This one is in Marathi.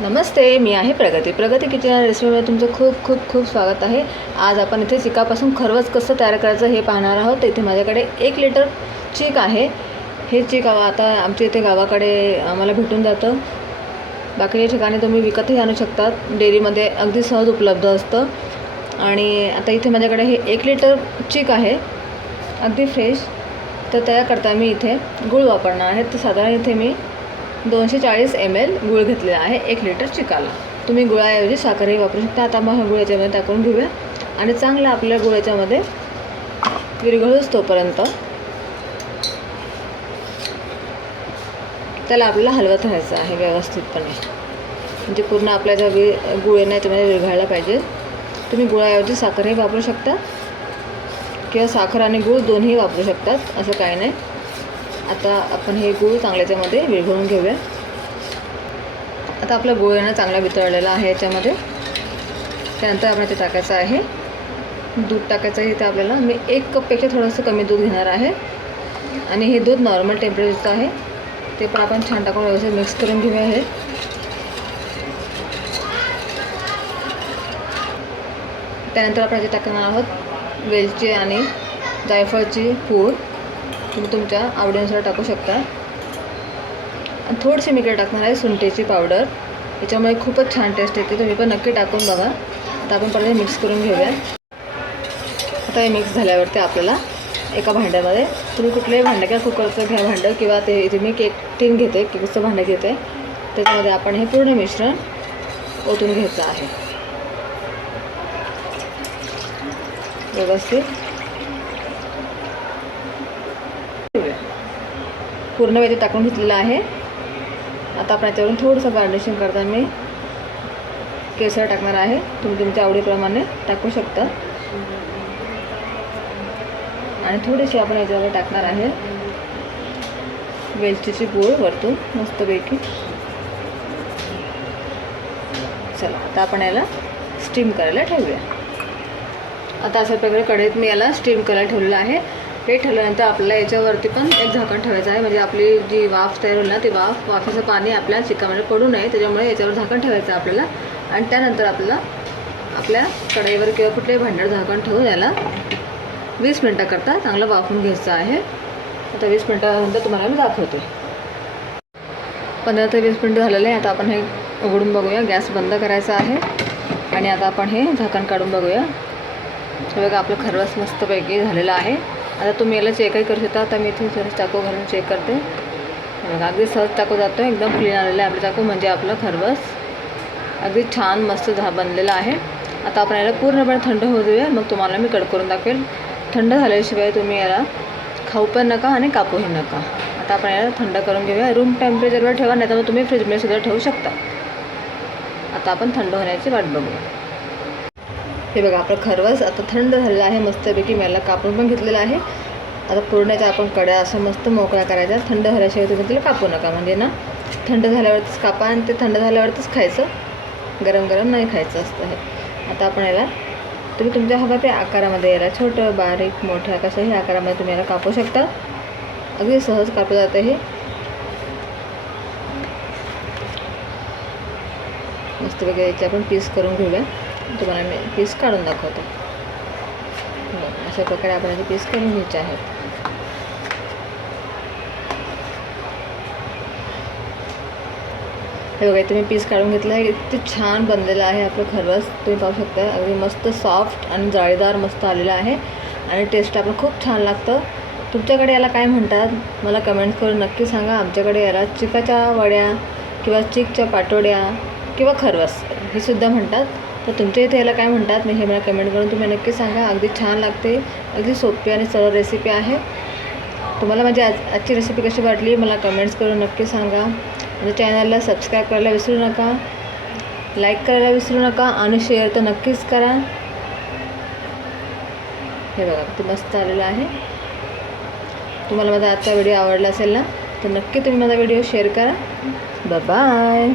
नमस्ते मी आहे प्रगती. प्रगती किचन रेसिपीमध्ये तुमचं खूप खूप खूप स्वागत आहे. आज आपण इथे चिकापासून खरवस कसं तयार करायचं हे पाहणार आहोत. इथे माझ्याकडे एक लिटर चीक आहे. हे चीक आता आमच्या इथे गावाकडे आम्हाला भेटून जातं. बाकीच्या ठिकाणी तुम्ही विकतही आणू शकतात. डेअरीमध्ये अगदी सहज उपलब्ध असतं. आणि आता इथे माझ्याकडे हे एक लिटर चीक आहे. अगदी फ्रेश. तर त्याकरता मी इथे. गूळ वापरणार आहे. तर साधारण इथे मी दोनशे चाळीस एम एल गूळ घेतलेला आहे एक लिटर चिकाला. तुम्ही गुळाऐवजी साखरही वापरू शकता. आता मग हा गुळ याच्यामध्ये टाकून घेऊया. आणि चांगलं आपल्या गुळ याच्यामध्ये विरघळूच तोपर्यंत त्याला आपल्याला हलवत राहायचं आहे व्यवस्थितपणे. म्हणजे पूर्ण आपल्या ज्या वि गुळ आहे त्यामध्ये विरघळला पाहिजे. तुम्ही गुळाऐवजी साखरही वापरू शकता. किंवा साखर आणि गूळ दोन्ही वापरू शकतात. असं काही नाही. आता आपण हे गूळ चांगल्याच्यामध्ये विरघळून घेऊया. आता आपला गूळ आहे ना चांगला वितळलेला आहे याच्यामध्ये. त्यानंतर आपण ते टाकायचं आहे. दूध टाकायचं आहे ते आपल्याला. मी एक कपपेक्षा थोडंसं कमी दूध घेणार आहे. आणि हे दूध नॉर्मल टेम्परेचरचं आहे. ते पण आपण छान टाकून व्यवस्थित मिक्स करून घेऊया हे. त्यानंतर आपण याचे टाकणार आहोत वेलची आणि जायफळची पूड. तुम्ही तुमच्या आवडीनुसार टाकू शकता. थोडीशी मी इकडे टाकणार आहे सुंठेची पावडर याच्यामुळे खूपच छान टेस्ट येते. तुम्ही पण नक्की टाकून बघा. आता आपण परत मिक्स करून घेऊया. आता हे मिक्स झाल्यावरती आपल्याला एका भांड्यामध्ये तुम्ही कुठलंही भांडं किंवा कुकरचं घ्या भांडं किंवा ते तुम्ही केक टीन घेते केकचं भांडं घेते त्याच्यामध्ये आपण हे पूर्ण मिश्रण ओतून घ्यायचं आहे. व्यवस्थित. पूर्ण वेळ टाकून घेतलेलं आहे. आता आपण याच्यावरून थोडंसं गार्निशिंग करताना मी केसर टाकणार आहे. तुम्ही तुमच्या आवडीप्रमाणे टाकू शकता. आणि थोडीशी आपण याच्यावर टाकणार आहे. वेलचीची पूड वरतून मस्तपैकी. चला आता आपण याला स्टीम करायला ठेवूया. आता अशा प्रकारे कढईत मी याला स्टीम करायला ठेवलेलं आहे. हे ठेवल्यानंतर आपल्याला याच्यावरती पण एक झाकण ठेवायचं आहे. म्हणजे आपली जी वाफ तयार होईल ना ती वाफ वाफेचं पाणी आपल्या चिकामध्ये पडू नये. त्याच्यामुळे याच्यावर झाकण ठेवायचं आहे आपल्याला. आणि त्यानंतर आपल्याला आपल्या कढईवर किंवा कुठलेही भांड्यावर झाकण ठेवून याला वीस मिनटाकरता चांगलं वाफून घ्यायचं आहे. आता वीस मिनटानंतर तुम्हाला मी दाखवते. पंधरा ते वीस मिनटं झालेलं आहे आता आपण हे उघडून बघूया. गॅस बंद करायचा आहे. आणि आता आपण हे झाकण काढून बघूया. हे बघा आपलं खरवस मस्तपैकी झालेलं आहे. आता तुम्ही याला चेकही करू शकता आता मी इथे थोडं चाकू घालून चेक करते. बघा अगदी सहज चाकू जातो एकदम क्लीन आलेलं आहे आपलं चाकू म्हणजे आपलं खरवस अगदी छान मस्त झा बनलेला आहे. आता आपण याला पूर्णपणे थंड होऊ देऊया मग तुम्हाला मी कट करून दाखवेल. थंड झाल्याशिवाय तुम्ही याला खाऊ पण नका आणि कापूही नका. आता आपण याला थंड करून घेऊया. रूम टेम्परेचरवर ठेवा नाही तर मग तुम्ही फ्रीजमध्ये सुद्धा ठेवू शकता. आता आपण थंड होण्याची वाट बघूया. हे बघा आपलं खरवस आता थंड झालेलं आहे मस्तपैकी मी याला कापून पण घेतलेलं आहे. आता पुरण्याच्या आपण कड्या असं मस्त मोकळ्या करायच्या थंड झाल्याशिवाय तुम्ही तिला कापू नका. म्हणजे ना थंड झाल्यावरतीच कापा आणि ते थंड झाल्यावरतीच खायचं. गरम गरम नाही खायचं असतं हे. आता आपण याला तुम्ही तुमच्या हवा त्या आकारामध्ये याला छोटं बारीक मोठ्या कशाही आकारामध्ये तुम्ही याला कापू शकता. अगदी सहज कापलं जातं हे. मस्तपैकी याचे आपण पीस करून घेऊया. तुम्हाला मी पीस काढून दाखवतो. हो, अशा प्रकारे आपण पीस करून घ्यायचे आहेत. हे बघा तुम्ही पीस काढून घेतलं आहे. किती छान बनलेलं आहे आपलं खरवस. तुम्ही पाहू शकता अगदी मस्त सॉफ्ट आणि जाळीदार मस्त आलेलं आहे. आणि टेस्ट आपलं खूप छान लागतं. तुमच्याकडे याला काय म्हणतात मला कमेंट करून नक्की सांगा. आमच्याकडे याला चिकाच्या वड्या किंवा चिकच्या पाटोड्या किंवा खरवस हे सुद्धा म्हणतात. तर तुमच्या इथे याला काय म्हणतात मी हे मला कमेंट करून तुम्ही नक्की सांगा. अगदी छान लागते अगदी सोपी आणि सरळ रेसिपी आहे. तुम्हाला माझी आज आजची रेसिपी कशी वाटली मला कमेंट्स करून नक्की सांगा. माझ्या चॅनलला सबस्क्राईब करायला विसरू नका. लाईक करायला विसरू नका आणि शेअर तर नक्कीच करा. हे बघा ते मस्त आलेलं आहे. तुम्हाला माझा आजचा व्हिडिओ आवडला असेल ना तर नक्की तुम्ही माझा व्हिडिओ शेअर करा. बाय